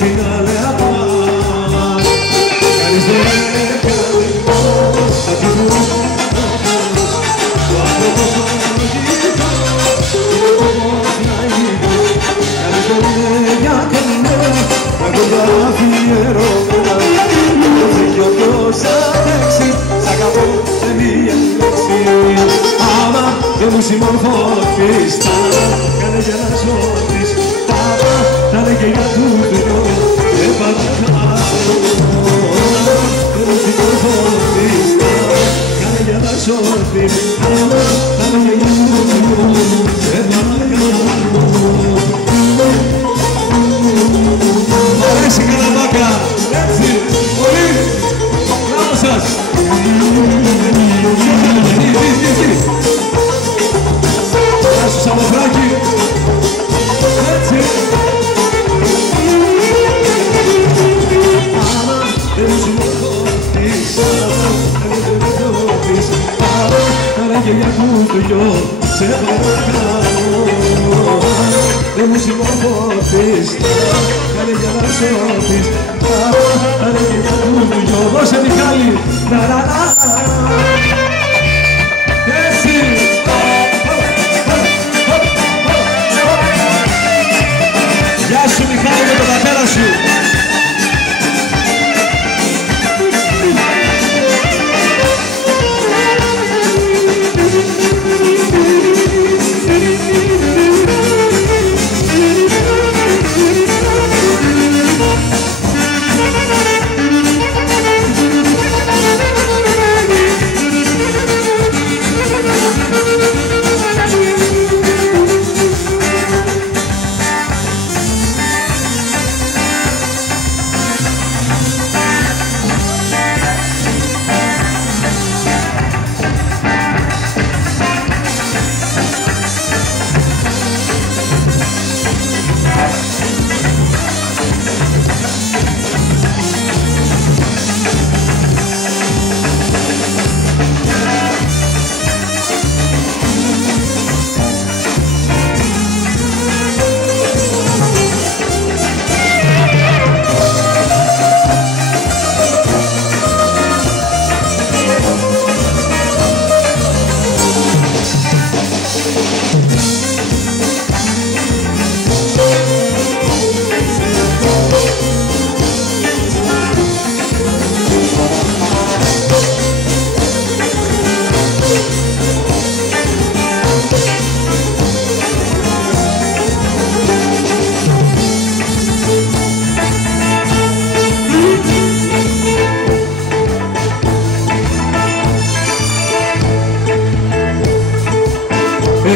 φινάλε απάς. Κανείς δεν έκανε απ' τη βουλή ο άνθρωπος ο λογικός είναι όπως να είναι. Κανείς δεν είναι κανένα τραγούδια αφιερωμένα. Ο ποιος αντέξει σ' αγαπώ με μία λέξη. Άμα δεν μου συμμορφωθείς θα κάνε για να σώθεις. Άμα θα είναι και για τους δυο δεν παρακαλώ. Δεν μου συμμορφωθείς θα κάνε για να σώθεις. Άμα θα είναι και για τους δυο δεν παρακαλώ. Μ' αρέσει η Καραβάκα, έτσι, πολύ, μπράβο σας. Γεια σου Σαμοθράκη, έτσι. Άμα δεν μου συμμορφωθείς, άμα δεν με δώσεις, άμα άρα και για τους δυο σε παρακαλώ. Δεν μου συμμορφωθείς, κάνε για να σώθεις. Άρα και για τους δυο. Δώσε Μιχάλη, έτσι. Γεια σου Μιχάλη με τον πατέρα σου.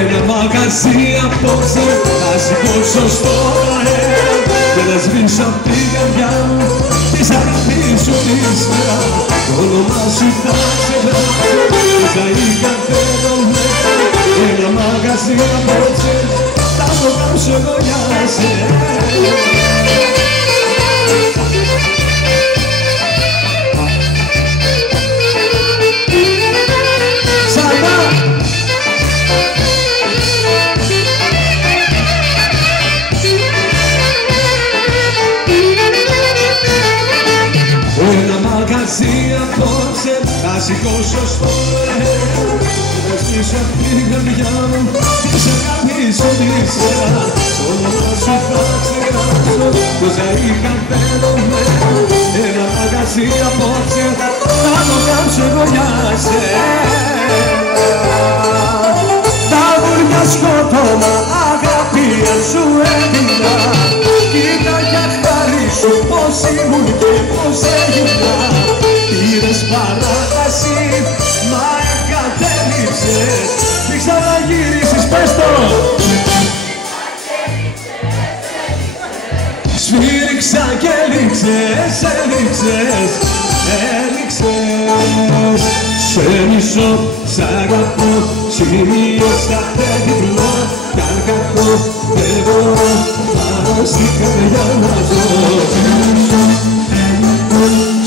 Ένα μαγαζί απόψε θα σηκώσω στο αέρα και να σβήσω απ' την καρδιά μου της αγάπης σου τη σφαίρα. Το όνομά σου θα ξεχάσω, όσα είχα θέλω μέσα. Ένα μαγαζί απόψε θα το κάψω εγώ για σένα. Απόψε θα σηκώσω στο αέρα και θα σβήσω απ' την καρδιά μου της αγάπης σου τη σφαίρα. Το όνομά σου θα ξεχάσω, τόσα είχα θέλω μένα. Ένα μαγαζί απόψε θα το κάψω εγώ για σένα. Τα βουριά σκοτώμα αγάπη αν σου έδινα. Κοίτα για χάρη σου πως ήμουν και πως έγινα. Πήρες παράταση, μα εγκατέλειψες. Μη ξαναγυρίσεις, πες το! Σφύριξα και έλειξες, έλειξες, έλειξες. Σε μισώ, σ' αγαπώ, σημείωσα διπλό. Κι αν κακό δεν μπορώ, πάνω στην καρδιά να ζω.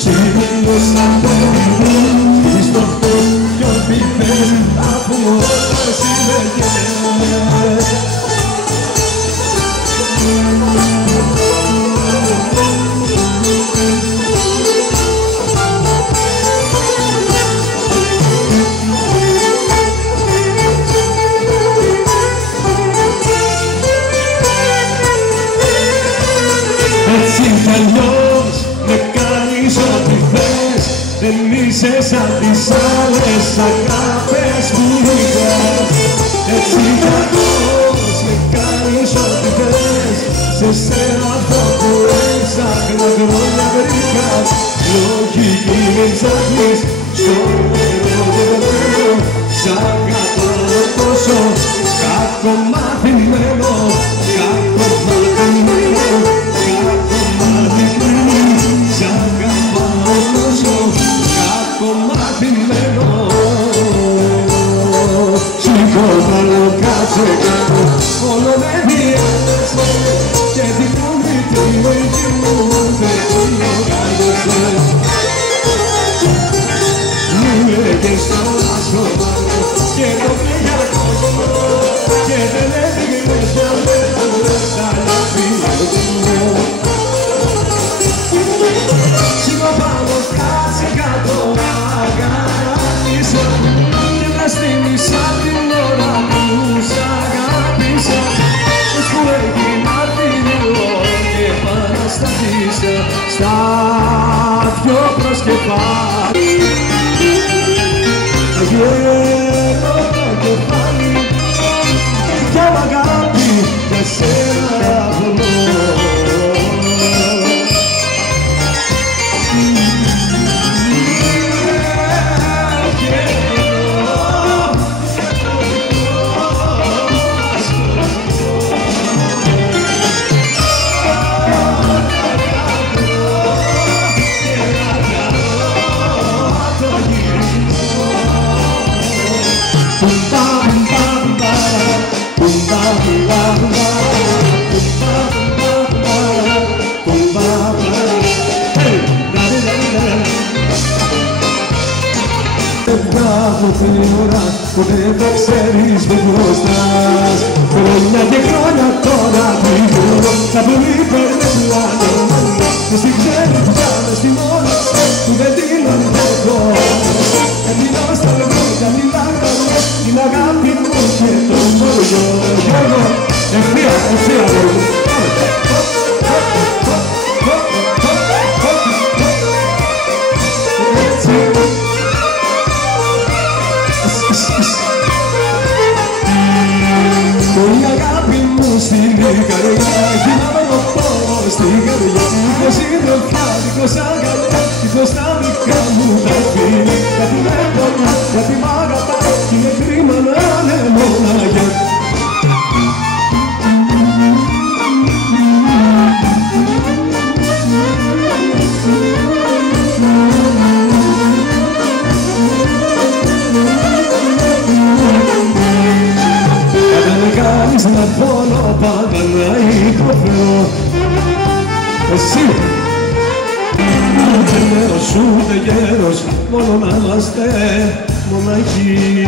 Σημείωσα διπλό, εις το φως κι ό,τι θες, αφού όλα συμμετέχεις. κάνεις ό,τι θες. Δεν είσαι σαν τις άλλες αγάπες που είχα. Έτσι κι αλλιώς με κάνεις ό,τι θες. Σε σένα αυτό που έψαχνα χρόνια βρήκα. Λογική μην ψάχνεις στο νερό και το θέλω. Σ' αγαπάω τόσο κακομαθημένο, κακομαθημένο, κακομαθημένο. Σ' αγαπάω τόσο κακομαθημένο. Σήκω πάνω κάτσε κάτω, όλο με διάλεσαι και την κομιτή μου δεν διοργάνωσε. Μου λέγες το άσχομα και το πήγα κόσμο και δεν έδειχνες για μένα στα λαφίλια μου. Σήκω πάνω κάτσε κάτω αγάπησα και να στήμισα την ώρα που σ' αγάπησα. Πως που έγινα φίλο και επανασταθήσα στα δυο προσκεφάλι. Γέρω το κεφάλι κι αν αγάπη για σένα βρω. Την ώρα που δεν θα ξέρεις με μπροστάς. Χρόνια και χρόνια τώρα πληγώνω, τα πολύ περνελάνω και στην ξέρει πια μες στη μόναξα που δεν την αντέχω. Μιλάω στα λόγια, μιλάω την αγάπη μου και τον χωριό. Γιώργο, ευθεία, ευθεία λόγω. Η αγάπη μου στην καρδιά, γυρνάμε το πόνο στην καρδιά. Δίχως υδροχιά, δίχως αγκαλιά, δίχως τα δικά μου τα φίλια. Γιατί με πονά, γιατί μ' αγαπά, κι είναι κρίμα να είναι μοναγιά. Να πόνο πάντα να υποφέρω. Εσύ ούτε νέος ούτε γέρος, μόνο να είμαστε μοναχοί.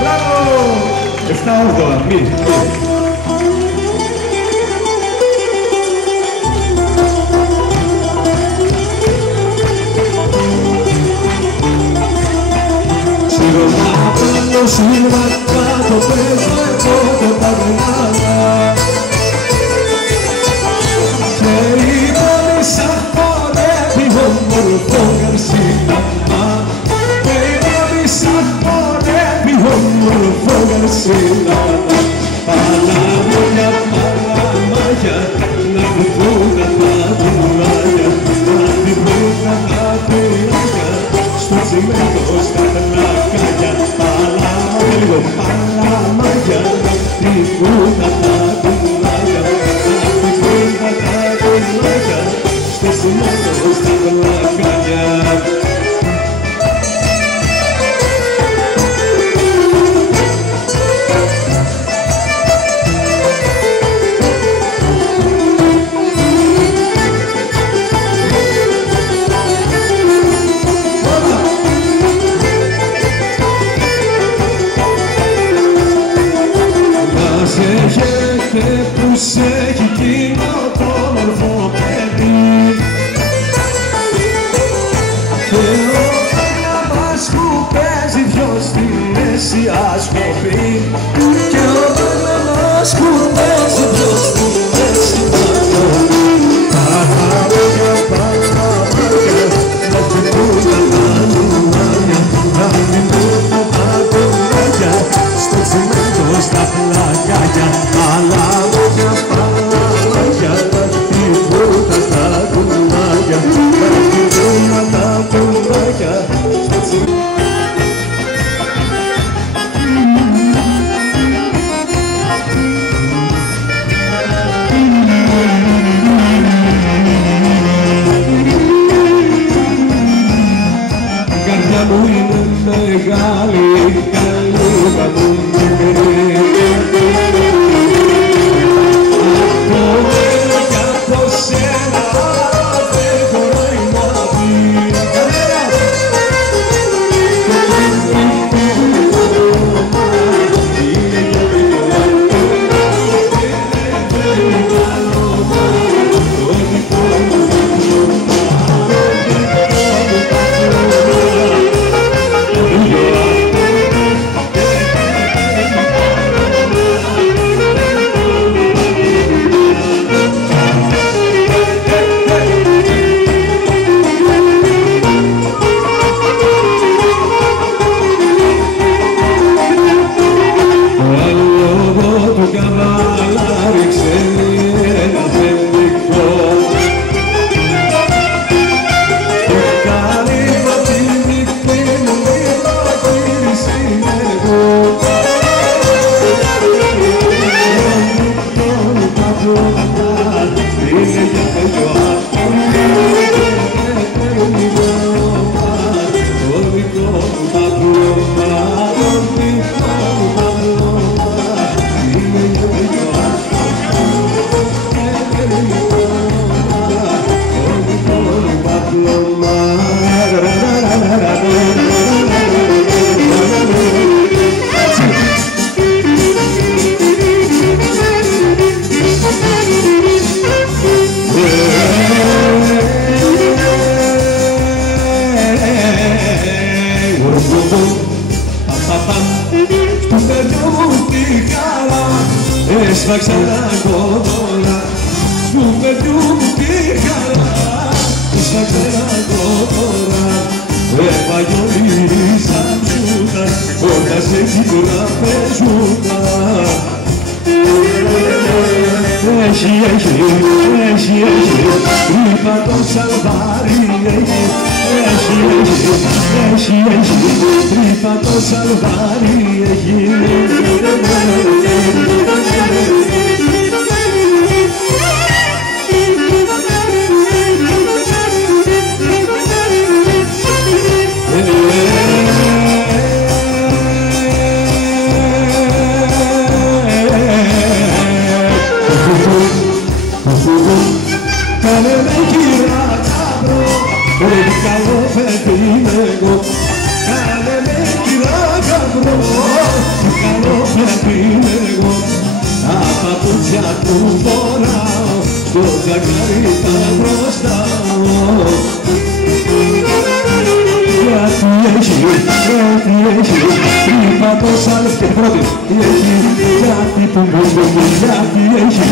Μπράβο! 7-8, μη. Σίγουρα κάτω παίζω εγώ και τα βρενάνα και η πόλη σαν πορεύει όμορφο Γαρσίνα και η πόλη σαν πορεύει όμορφο Γαρσίνα. Παλαμόγια, παλαμάγια, να κρυφούν τα πουλάγια, να κρυφούν τα πουλάγια στο τσιμέντο στα πλακάκια. Παλαμάγια, λίγο παλαμάγια, να κρυφούν τα πουλάγια, να κρυφούν τα πουλάγια στο τσιμέντο στα πλακάκια. Που σ' έχει εκείνο το όμορφο παιδί Έσφαξα ένα κόδωνα του παιδιού μου τη χαρά. Έσφαξα ένα κόδωνα, επαγιολίσαν ζούτα όταν σε κύρα πεζούτα. Έχει, είπα το σαλβάρι έχει, είπα το σαλβάρι έχει. Κάνε με κύρα καμπρό, πολύ καλό παιδί είμαι εγώ. Κάνε με κύρα καμπρό, πολύ καλό παιδί είμαι εγώ. Τα παπούτσια του φοράω, στο ζακάρι τα μπροστάω. Γιατί έχει, είπα το σαλβάρι πρώτη. Γιατί που μου γιατί έχει,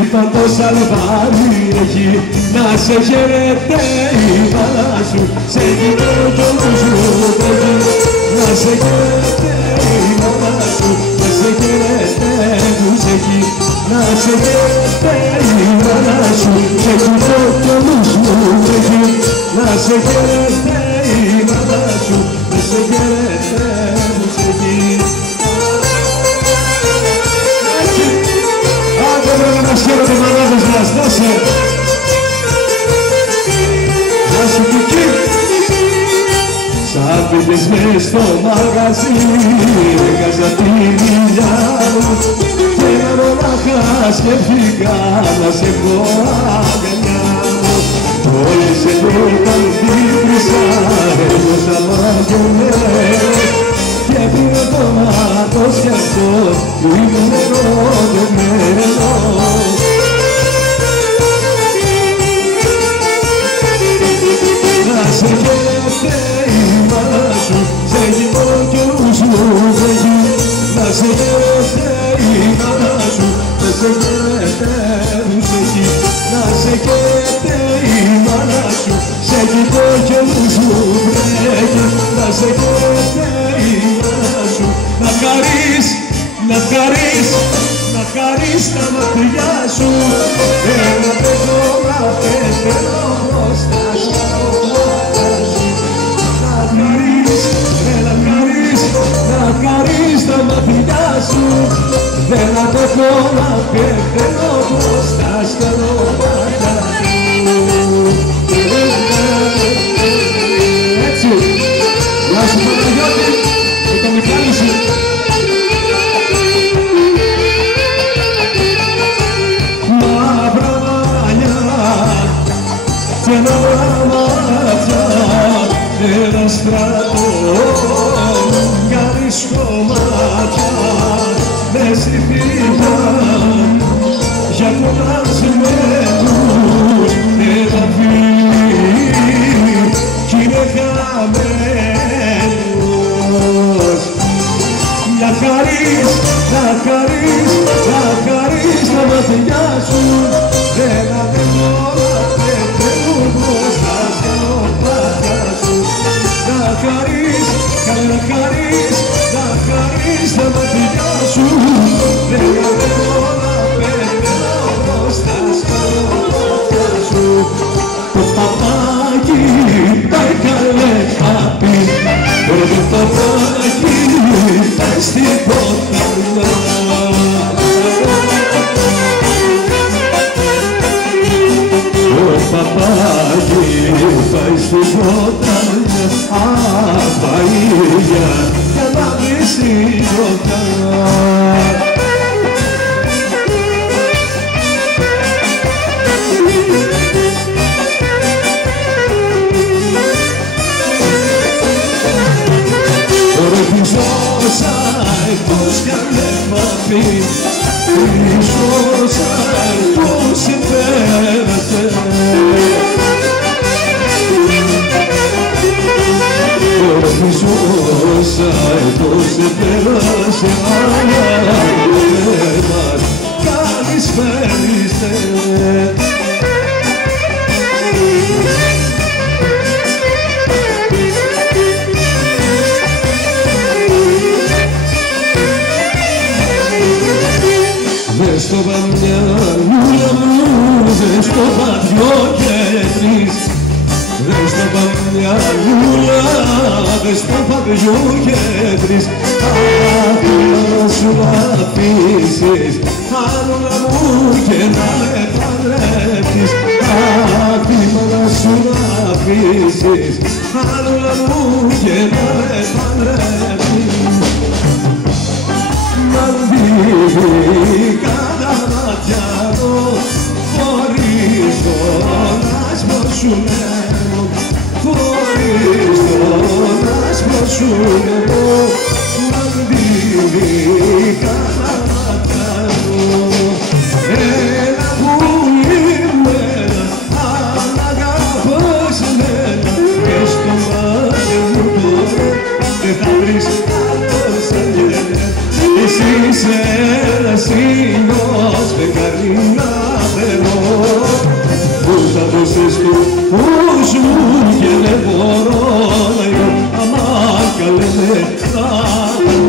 είπα το σαλβάρι έχει. Να σε χαίρεται η μάνα σου, σε κοιτώ κι όλους μου έχει. Να σε χαίρεται η μάνα σου, να σε χαίρεται τους έχει. Να σε χαίρεται η μάνα σου, σε κοιτώ κι όλους μου έχει. Να σε χαίρεται η μάνα σου, να σε χαίρεται τους έχει. Άντε πρέπει να χαίρετε οι μανάδες μας, δώσε. Γεια σου Κική. Σαν πήγες μες στο μαγαζί, έκασα τη δουλειά μου και μονάχα σκέφτηκα να σε έχω αγκαλιά μου. Όλες εδώ όταν δίπλησα, ένιωσα μαγιωμένος και πριν ακόμα το σκεφτώ, ήμουν ερωτευμένος. Να σε χαίρεται η μάνα σου, σε κοιτώ κι όλους μου έχει. Να σε χαίρεται η μάνα σου, να σε χαίρεται τους έχει. Να σε χαίρεται η μάνα σου, σε κοιτώ κι όλους μου βρέχει. Να σε χαίρεται η μάνα σου, να χαρείς, να χαρείς, να χαρείς τα μάτια σου. Ένα παιδό να πεθαίνω μπροστά στα κομμάτια σου. Να χαρείς, να χαρείς, να χαρείς τα μάτια σου. Δεν αντέχω να πεθαίνω μπροστά στα κομμάτια σου. Έτσι, γεια σου Παναγιώτη, και το Μιχάλη σου. Μαύρα μαλλιά και μαύρα μάτια, ένα στρατό, κάνεις κομμάτια μες στη φύγια για κολλασμένους ένα φίλι κι είναι χαμένος. Να χαρείς, να χαρείς, να χαρείς τα μάτια σου. Δεν αντέχω να πεθαίνω μπροστά στα κομμάτια σου. Να χαρείς, να χαρείς, να χαρείς τα μάτια σου. Δεν αντέχω να πεθαίνω μπροστά στα κομμάτια σου. Το παπάκι πάει καλέ παπί, το παπάκι πάει στην ποταλιά. πάει στο ποτάμι, πάει για να βρεις την γιορτά. Όσα εκτός κι αν έπαθει, όσα εκτός υπέρασε. Όσα εκτός υπέρασε, μας κάνεις φέρνεις. Μες στο παμιανούλα μου, μες στο πατιό και τρεις. Μες στο παμιανούλα, μες στο πατιό και τρεις. Αχ, να σου αφήσεις, άλλο να μου και να με παντρεύεις. Αχ, να σου αφήσεις, άλλο να μου και να με παντρεύεις. Μαντήλικα τα μάτια μου, χωρίς τον άσπρο σου νερό, χωρίς τον άσπρο σου νερό. Μαντήλικα τα μάτια μου, ένα πουλί μου ένα, αν αγαπάς εμένα, και στο μάτι μου τώρα δεν θα βρεις άλλο σαν γένε. Εσύ είσαι ένας ήλιος με καρδιά θέλω, που θα δώσεις του φως μου και δεν μπορώ να είμαι, αμάν καλέ να βρω.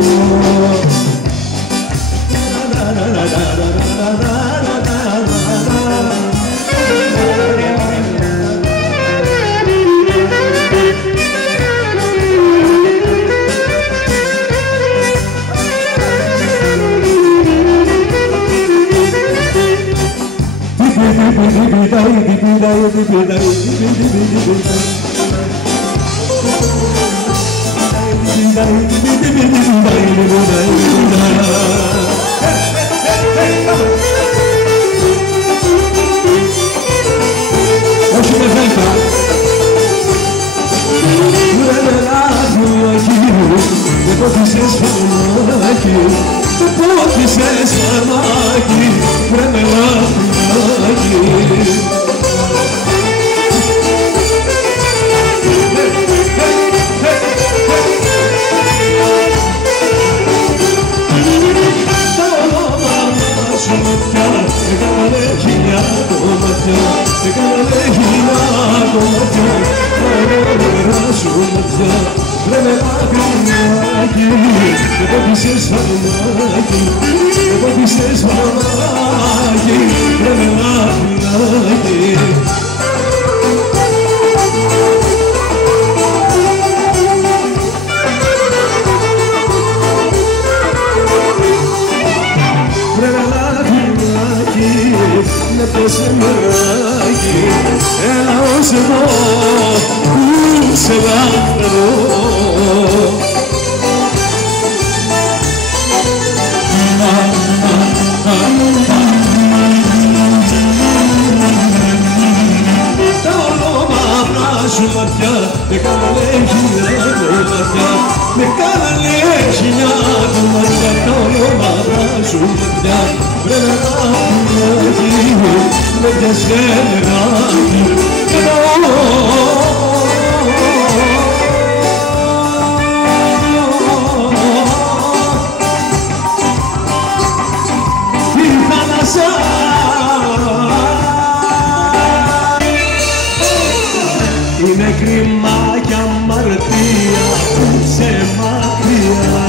Είναι κρίμα κι αμαρτία που σε μακριά.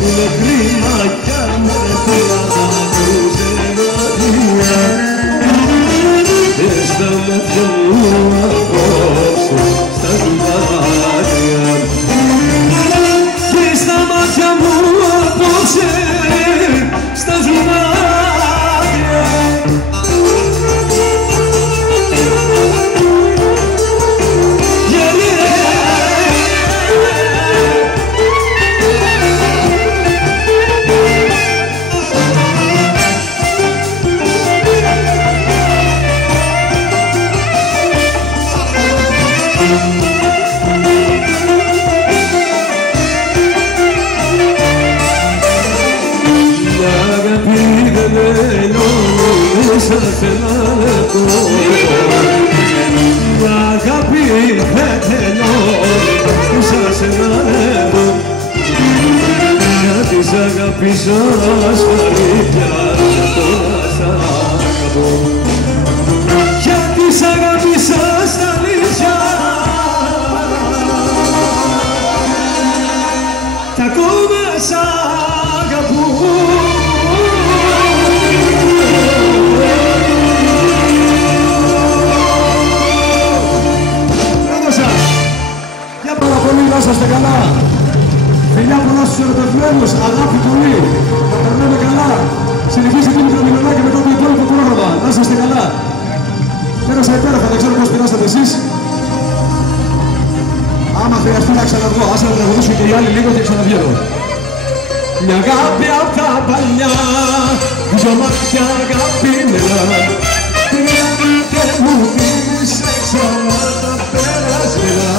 Είναι κρίμα κι αμαρτία που σε μακριά. μέσα σε ένα λεπτό. Μια αγάπη δεν τελειώνει μέσα σε ένα λεπτό. Για της αγάπης σας αλήθεια τώρα σ' αγαπώ. Για της αγάπης σας αλήθεια κι ακόμα σ' αγαπώ. Για πάρα πολύ να είσαστε καλά. Φιλιά πολλά στους ερωτευμένους, αγάπη πολύ. Να περνάμε καλά. Συνεχίστε την μικρομιλωνάκια μετά το υπόλοιπο πρόγραμμα. Να είσαστε καλά. Πέρασα υπέροχα, δεν ξέρω πώς περάσατε εσείς. Άμα χρειαστεί να ξαναβγώ, άσε να τραγουδήσουν και οι άλλοι λίγο και ξαναβγαίνω. Μια αγάπη απ' τα παλιά, δυο μάτια αγαπημένα, και μου θύμισε ξανά τα περασμένα.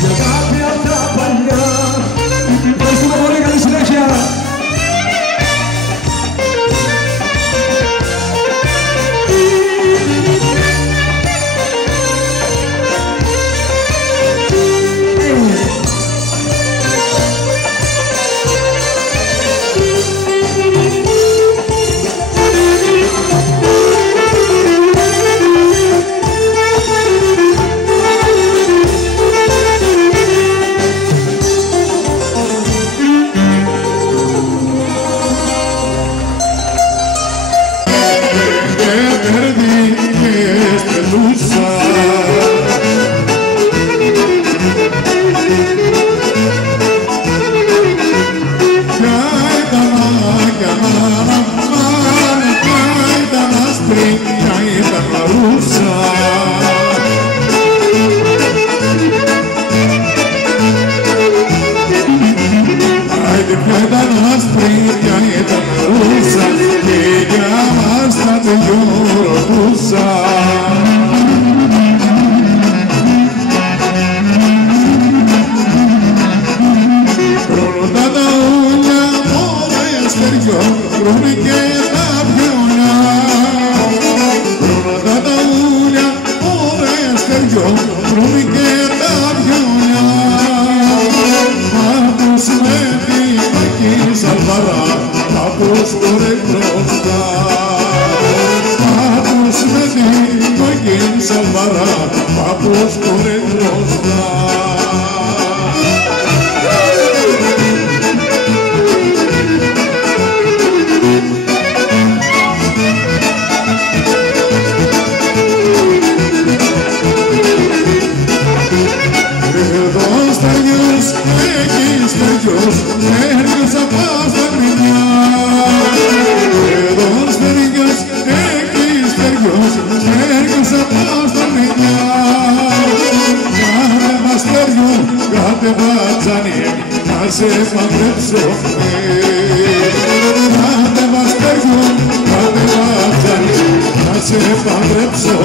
Μια αγάπη απ' τα παλιά. Ευχαριστούμε πολύ, καλή συνέχεια. Παντρέψω